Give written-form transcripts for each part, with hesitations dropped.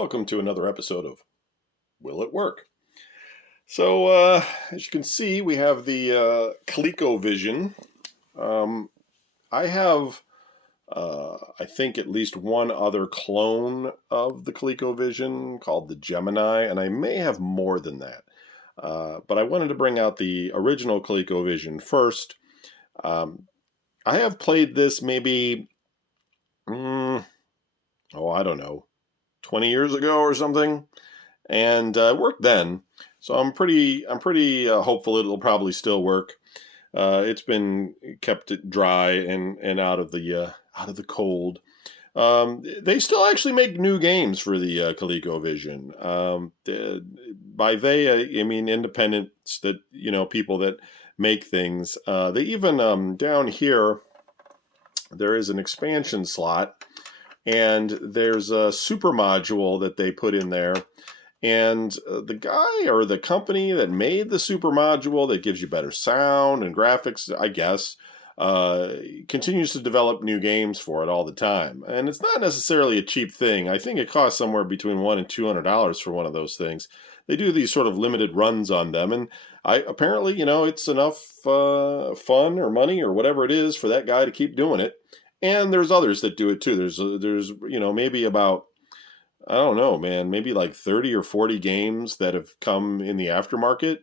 Welcome to another episode of Will It Work? So, as you can see, we have the Colecovision. I have, I think, at least one other clone of the Colecovision called the Gemini, and I may have more than that. But I wanted to bring out the original Colecovision first. I have played this maybe, I don't know, 20 years ago or something, and it worked then. So I'm pretty hopeful it'll probably still work. It's been kept dry and out of the cold. They still actually make new games for the ColecoVision. By they, I mean independents that people that make things. They even down here there is an expansion slot. And there's a super module that they put in there. And the guy or the company that made the super module that gives you better sound and graphics, I guess, continues to develop new games for it all the time. And it's not necessarily a cheap thing. I think it costs somewhere between $100 and $200 for one of those things. They do these sort of limited runs on them. And apparently, it's enough fun or money or whatever it is for that guy to keep doing it. And there's others that do it too. There's maybe about, I don't know, man, maybe like 30 or 40 games that have come in the aftermarket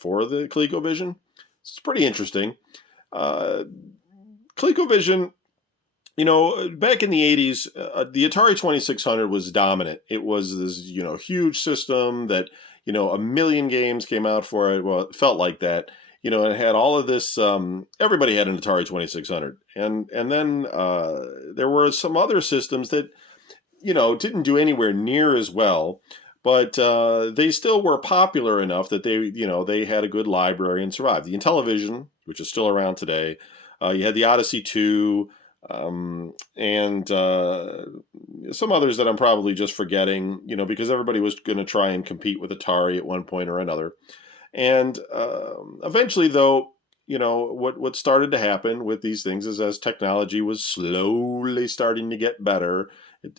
for the ColecoVision. It's pretty interesting. ColecoVision, back in the 80s, the Atari 2600 was dominant. It was this, huge system that, a million games came out for it. Well, it felt like that. It had all of this, everybody had an Atari 2600. And then there were some other systems that, didn't do anywhere near as well. But they still were popular enough that they had a good library and survived. The Intellivision, which is still around today. You had the Odyssey 2, and some others that I'm probably just forgetting, because everybody was going to try and compete with Atari at one point or another. And eventually, though, what started to happen with these things is as technology was slowly starting to get better,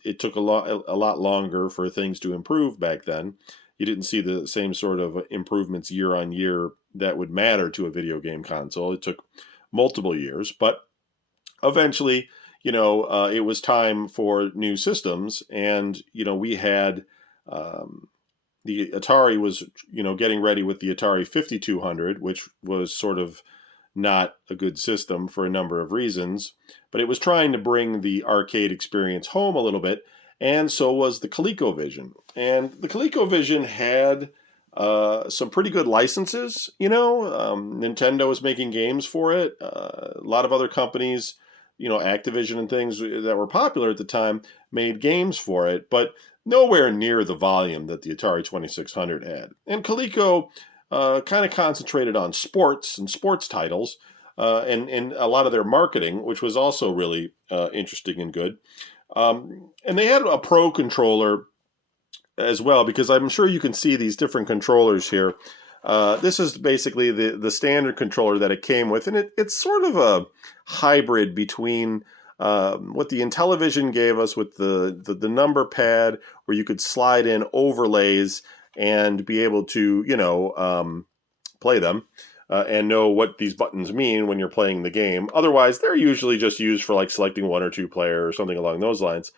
it took a lot longer for things to improve back then. You didn't see the same sort of improvements year on year that would matter to a video game console. It took multiple years, but eventually, it was time for new systems, and we had. The Atari was, getting ready with the Atari 5200, which was sort of not a good system for a number of reasons, but it was trying to bring the arcade experience home a little bit, and so was the ColecoVision. And the ColecoVision had some pretty good licenses, Nintendo was making games for it, a lot of other companies, Activision and things that were popular at the time made games for it, but nowhere near the volume that the Atari 2600 had. And Coleco kind of concentrated on sports and sports titles and a lot of their marketing, which was also really interesting and good. And they had a Pro controller as well, because I'm sure you can see these different controllers here. This is basically the standard controller that it came with, and it's sort of a hybrid between what the Intellivision gave us with the number pad, where you could slide in overlays and be able to play them and know what these buttons mean when you're playing the game. Otherwise, they're usually just used for like selecting one or two player or something along those lines.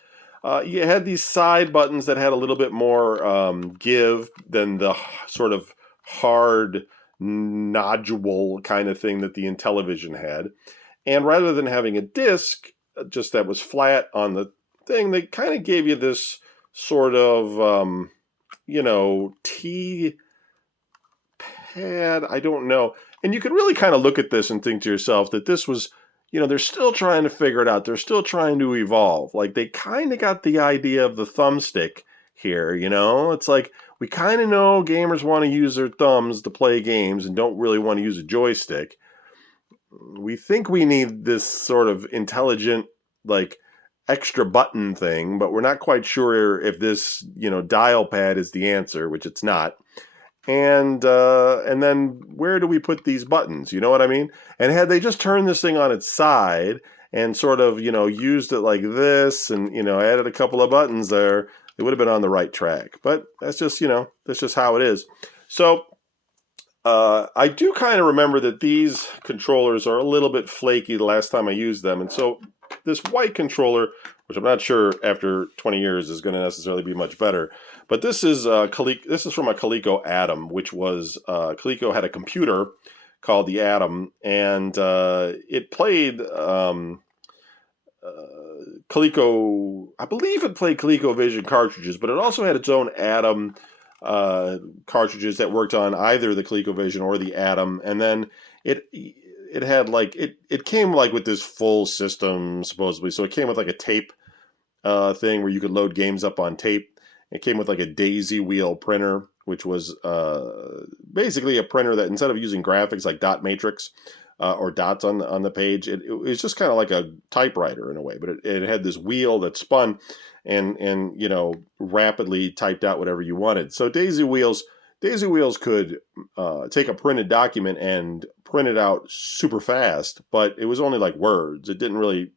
You had these side buttons that had a little bit more give than the sort of hard nodule kind of thing that the Intellivision had. And rather than having a disc just that was flat on the thing, they kind of gave you this sort of, T pad, I don't know. And you could really kind of look at this and think to yourself that this was, they're still trying to figure it out. They're still trying to evolve. Like, they kind of got the idea of the thumbstick here, It's like, we kind of know gamers want to use their thumbs to play games and don't really want to use a joystick. We think we need this sort of intelligent, like, extra button thing, but we're not quite sure if this, dial pad is the answer, which it's not. And then where do we put these buttons? You know what I mean? And had they just turned this thing on its side and sort of, used it like this and, added a couple of buttons there, they would have been on the right track. But that's just, that's just how it is. So I do kind of remember that these controllers are a little bit flaky the last time I used them. And so this white controller, which I'm not sure after 20 years is going to necessarily be much better, but this is from a Coleco Atom, which was Coleco had a computer called the Atom, and it played Coleco. I believe it played ColecoVision cartridges, but it also had its own Atom cartridges that worked on either the ColecoVision or the Atom, and then it had like it came like with this full system supposedly. So it came with like a tape thing where you could load games up on tape. It came with like a daisy wheel printer, which was basically a printer that instead of using graphics like dot matrix or dots on the page, it was just kind of like a typewriter in a way. But it had this wheel that spun and rapidly typed out whatever you wanted. So daisy wheels could take a printed document and print it out super fast, but it was only like words. It didn't really,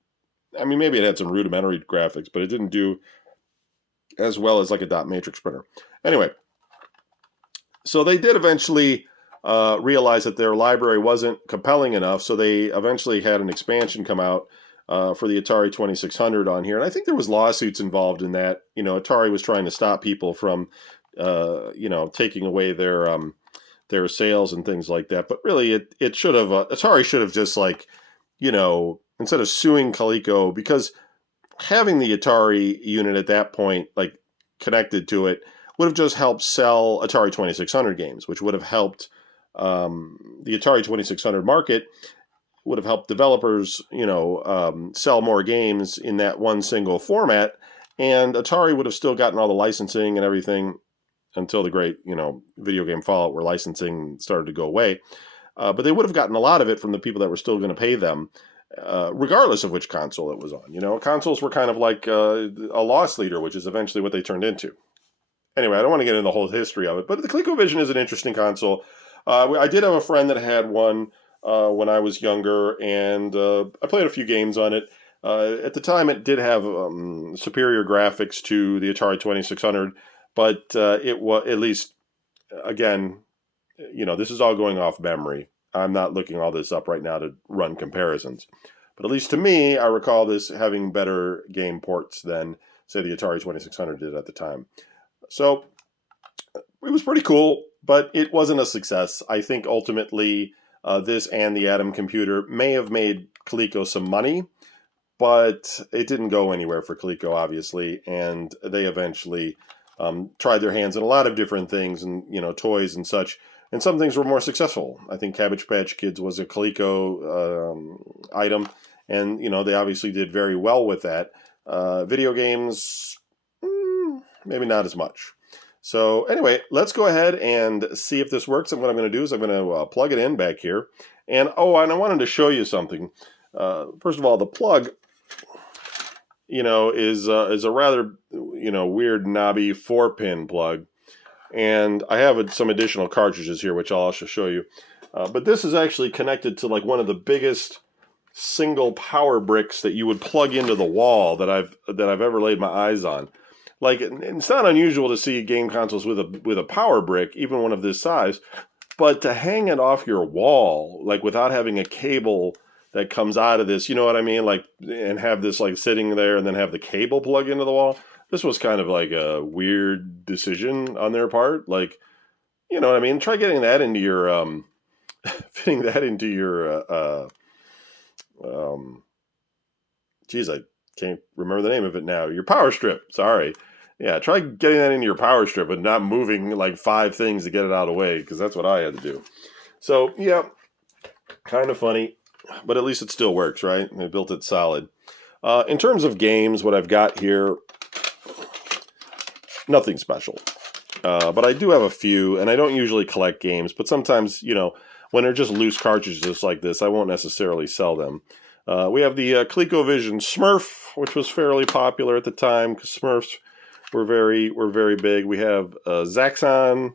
I mean, maybe it had some rudimentary graphics, but it didn't do as well as like a dot matrix printer. Anyway, so they did eventually realize that their library wasn't compelling enough, so they eventually had an expansion come out for the Atari 2600 on here. And I think there was lawsuits involved in that. Atari was trying to stop people from taking away their sales and things like that. But really, it should have Atari should have just like, instead of suing Coleco, because having the Atari unit at that point like connected to it would have just helped sell Atari 2600 games, which would have helped the Atari 2600 market, would have helped developers, sell more games in that one single format, and Atari would have still gotten all the licensing and everything until the great, video game fallout where licensing started to go away. But they would have gotten a lot of it from the people that were still going to pay them, regardless of which console it was on. Consoles were kind of like a loss leader, which is eventually what they turned into. Anyway, I don't want to get into the whole history of it, but the ColecoVision is an interesting console. I did have a friend that had one when I was younger, and I played a few games on it. At the time, it did have superior graphics to the Atari 2600, but it was, at least, again, this is all going off memory. I'm not looking all this up right now to run comparisons. But at least to me, I recall this having better game ports than, say, the Atari 2600 did at the time. So it was pretty cool, but it wasn't a success. I think ultimately this and the Atom computer may have made Coleco some money, but it didn't go anywhere for Coleco, obviously, and they eventually tried their hands in a lot of different things and, toys and such, and some things were more successful. I think Cabbage Patch Kids was a Coleco item, and, they obviously did very well with that. Video games, maybe not as much. So anyway, let's go ahead and see if this works. And what I'm going to do is I'm going to plug it in back here. And I wanted to show you something. First of all, the plug, is a rather, weird knobby 4-pin plug. And I have some additional cartridges here, which I'll also show you. But this is actually connected to like one of the biggest single power bricks that you would plug into the wall that I've ever laid my eyes on. Like, it's not unusual to see game consoles with a power brick, even one of this size, but to hang it off your wall, like without having a cable that comes out of this, you know what I mean? Like, and have this like sitting there and then have the cable plug into the wall. This was kind of like a weird decision on their part. Like, you know what I mean? Try getting that into your, fitting that into your, geez, I can't remember the name of it now. Your power strip, sorry. Yeah, try getting that into your power strip and not moving like 5 things to get it out of the way, because that's what I had to do. So, yeah, kind of funny, but at least it still works, right? They built it solid. In terms of games, what I've got here, nothing special. But I do have a few, and I don't usually collect games, but sometimes, when they're just loose cartridges like this, I won't necessarily sell them. We have the Colecovision Smurf, which was fairly popular at the time, because Smurfs were very big. We have Zaxxon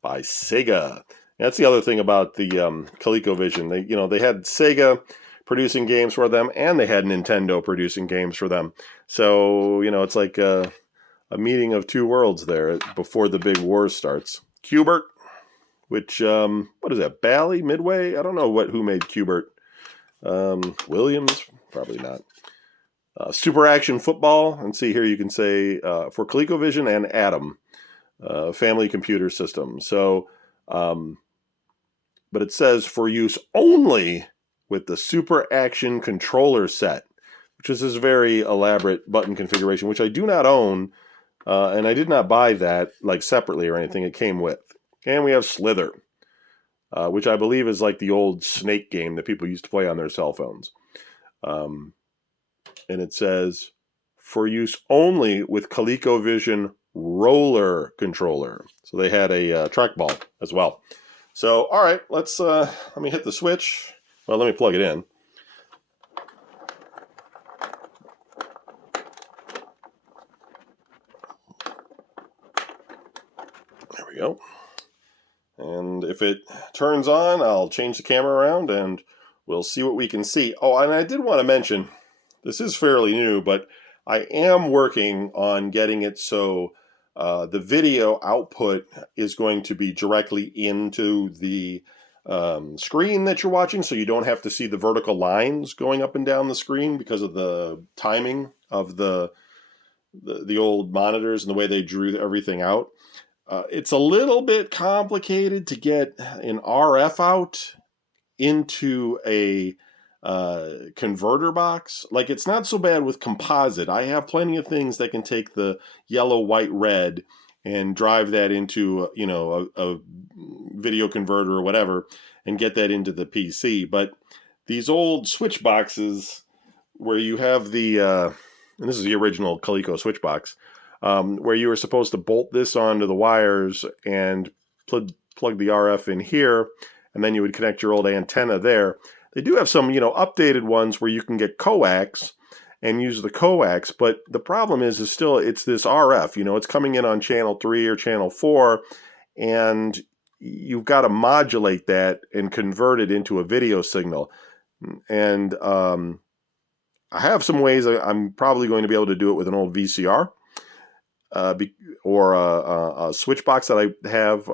by Sega. And that's the other thing about the ColecoVision. They had Sega producing games for them, and they had Nintendo producing games for them. So, you know, it's like a meeting of two worlds there before the big war starts. Qbert, which, what is that, Bally, Midway? I don't know who made Qbert. Williams? Probably not. Super Action Football, and see here you can say for Colecovision and Atom, family computer system. So, but it says for use only with the Super Action controller set, which is this very elaborate button configuration, which I do not own, and I did not buy that like separately or anything. It came with. And we have Slither, which I believe is like the old Snake game that people used to play on their cell phones. And it says, for use only with ColecoVision roller controller. So they had a trackball as well. So, all right, let me hit the switch. Well, let me plug it in. There we go. And if it turns on, I'll change the camera around and we'll see what we can see. Oh, and I did want to mention, this is fairly new, but I am working on getting it so the video output is going to be directly into the screen that you're watching, so you don't have to see the vertical lines going up and down the screen because of the timing of the old monitors and the way they drew everything out. It's a little bit complicated to get an RF out into a converter box. Like, it's not so bad with composite. I have plenty of things that can take the yellow, white, red and drive that into, you know, a video converter or whatever and get that into the PC. But these old switch boxes where you have the, and this is the original Coleco switch box, where you were supposed to bolt this onto the wires and plug the RF in here, and then you would connect your old antenna there. They do have some, you know, updated ones where you can get coax and use the coax, but the problem is still it's this RF, you know, it's coming in on channel 3 or channel 4, and you've got to modulate that and convert it into a video signal. And I have some ways. I'm probably going to be able to do it with an old VCR or a switch box that I have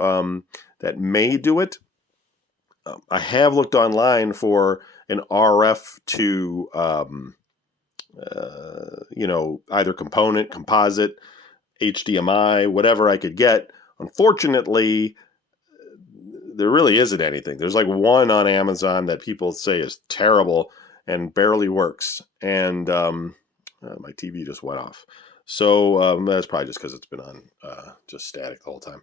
that may do it. I have looked online for an RF to, you know, either component, composite, HDMI, whatever I could get. Unfortunately, there really isn't anything. There's like one on Amazon that people say is terrible and barely works. And my TV just went off. So that's probably just because it's been on just static the whole time.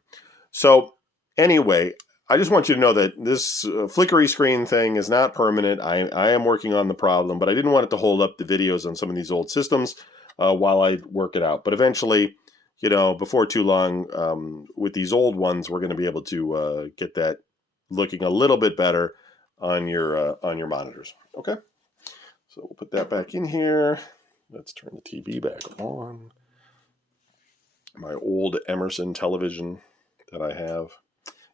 So anyway, I just want you to know that this flickery screen thing is not permanent. I am working on the problem, but I didn't want it to hold up the videos on some of these old systems while I work it out. But eventually, you know, before too long, with these old ones, we're going to be able to get that looking a little bit better on your monitors. Okay, so we'll put that back in here. Let's turn the TV back on. My old Emerson television that I have.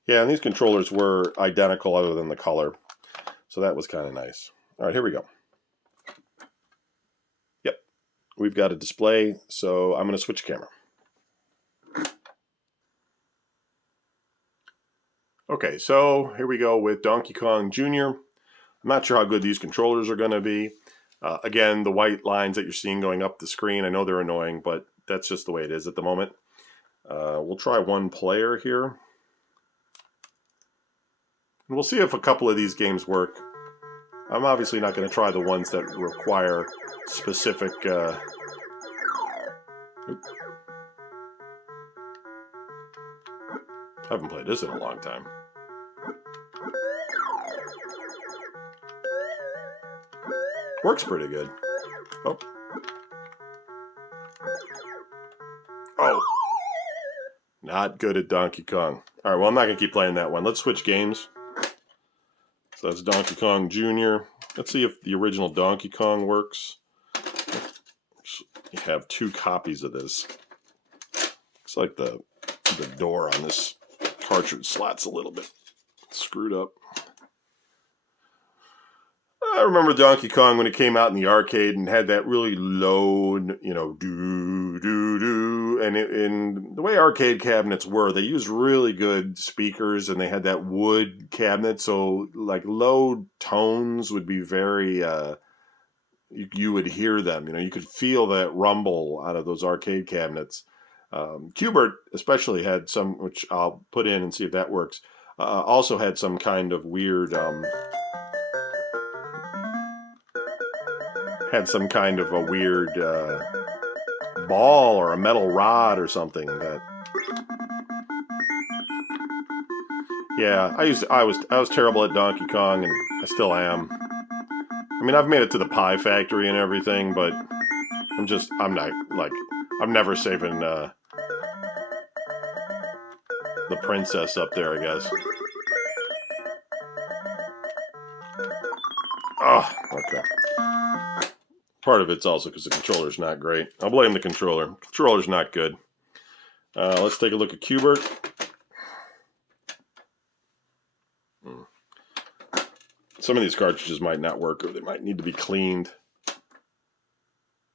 Yeah, and these controllers were identical other than the color. So that was kind of nice. All right, here we go. Yep, we've got a display, so I'm going to switch camera. Okay, so here we go with Donkey Kong Jr. I'm not sure how good these controllers are going to be. Again, the white lines that you're seeing going up the screen, I know they're annoying, but that's just the way it is at the moment. We'll try one player here. And we'll see if a couple of these games work. I'm obviously not going to try the ones that require specific... I haven't played this in a long time. Works pretty good. Oh. Oh. Not good at Donkey Kong. Alright, well, I'm not going to keep playing that one. Let's switch games. So that's Donkey Kong Jr. Let's see if the original Donkey Kong works. You have two copies of this. Looks like the door on this cartridge slot's a little bit screwed up. I remember Donkey Kong when it came out in the arcade and had that really low, doo doo doo, and the way arcade cabinets were, they used really good speakers and they had that wood cabinet, so like low tones would be very. You would hear them. You could feel that rumble out of those arcade cabinets. Qbert especially had some, which I'll put in and see if that works. Also had some kind of weird. Had some kind of a weird ball or a metal rod or something that. Yeah, I was terrible at Donkey Kong, and I still am. I mean, I've made it to the Pie Factory and everything, but I'm not like I'm never saving the princess up there, I guess. Oh, okay. Part of it's also because the controller's not great. I'll blame the controller. The controller's not good. Let's take a look at Qbert. Some of these cartridges might not work, or they might need to be cleaned.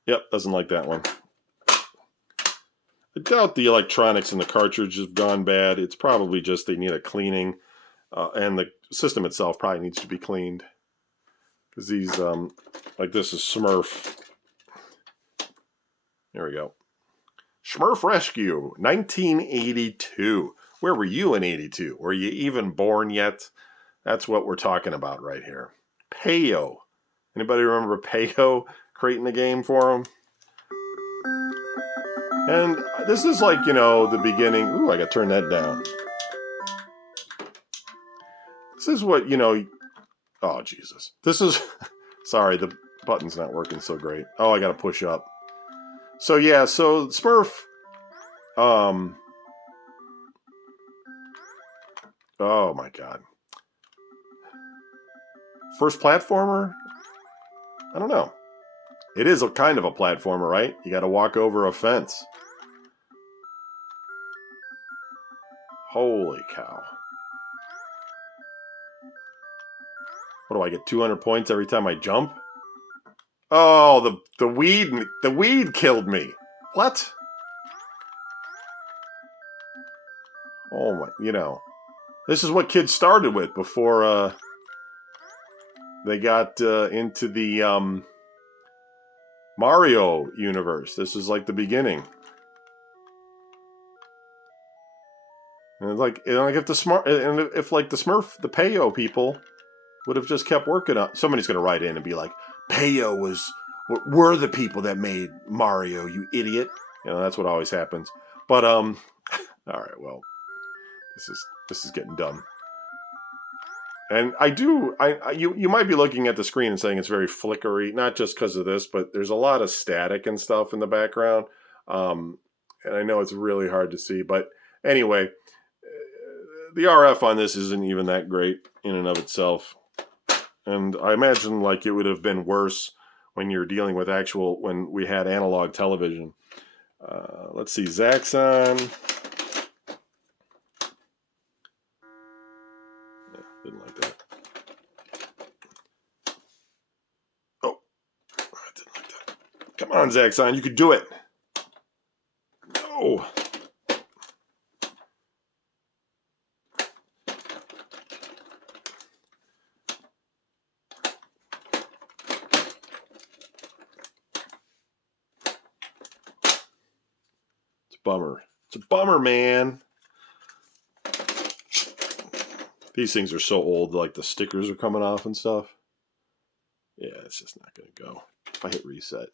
Yep, doesn't like that one. I doubt the electronics in the cartridge have gone bad. It's probably just they need a cleaning, and the system itself probably needs to be cleaned. Because these, like this is Smurf. There we go. Smurf Rescue, 1982. Where were you in 82? Were you even born yet? That's what we're talking about right here. Payo. Anybody remember Payo creating the game for him? And this is like, the beginning. Ooh, I got to turn that down. This is what, Oh, Jesus. This is... Sorry, the button's not working so great. Oh, I got to push up. So, yeah, so Smurf... Oh, my God. First platformer? I don't know. It is a kind of a platformer, right? You got to walk over a fence. Holy cow. What do I get? 200 points every time I jump? Oh, the weed killed me. What? Oh my, this is what kids started with before they got into the Mario universe. This is like the beginning. And if the Smurf, the Payo people would have just kept working on. Somebody's going to write in and be like, Payo were the people that made Mario, you idiot. That's what always happens. But all right, well, this is getting dumb. And you might be looking at the screen and saying it's very flickery, not just because of this, but there's a lot of static and stuff in the background. And I know it's really hard to see, but anyway, the RF on this isn't even that great in and of itself. And I imagine like it would have been worse when you're dealing with when we had analog television. Let's see, Zaxxon. Yeah, didn't like that. Oh, I didn't like that. Come on, Zaxxon, you could do it. No. Bummer. It's a bummer, man. These things are so old, like the stickers are coming off and stuff. Yeah, it's just not going to go. If I hit reset.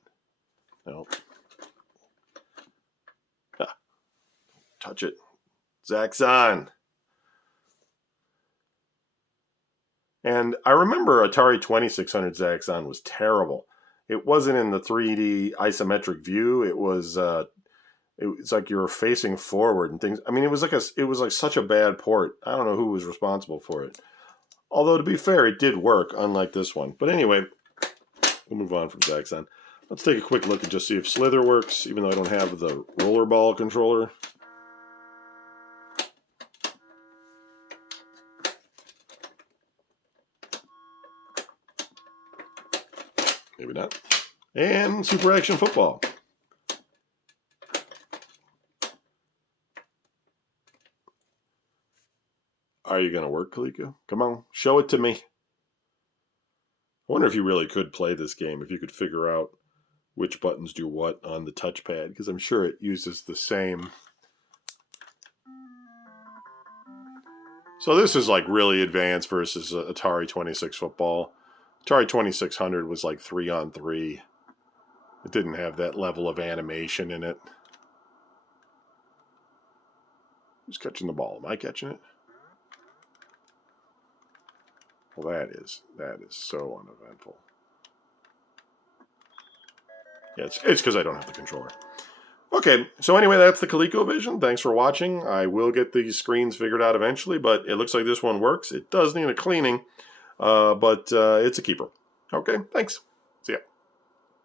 No. Ah, touch it. Zaxxon. And I remember Atari 2600 Zaxxon was terrible. It wasn't in the 3D isometric view. It was like you were facing forward and things. I mean, it was like such a bad port. I don't know who was responsible for it. Although to be fair, it did work, unlike this one. But anyway, we'll move on from Zaxxon. Let's take a quick look and just see if Slither works, even though I don't have the rollerball controller. Maybe not. And Super Action Football. Are you going to work, Coleco? Come on, show it to me. I wonder if you really could play this game, if you could figure out which buttons do what on the touchpad, because I'm sure it uses the same. So this is like really advanced versus Atari 26 football. Atari 2600 was like 3-on-3. It didn't have that level of animation in it. Who's catching the ball? Am I catching it? Well, that is so uneventful. Yeah, it's because I don't have the controller. Okay, so anyway, that's the ColecoVision. Thanks for watching. I will get these screens figured out eventually, but it looks like this one works. It does need a cleaning, but it's a keeper. Okay, thanks.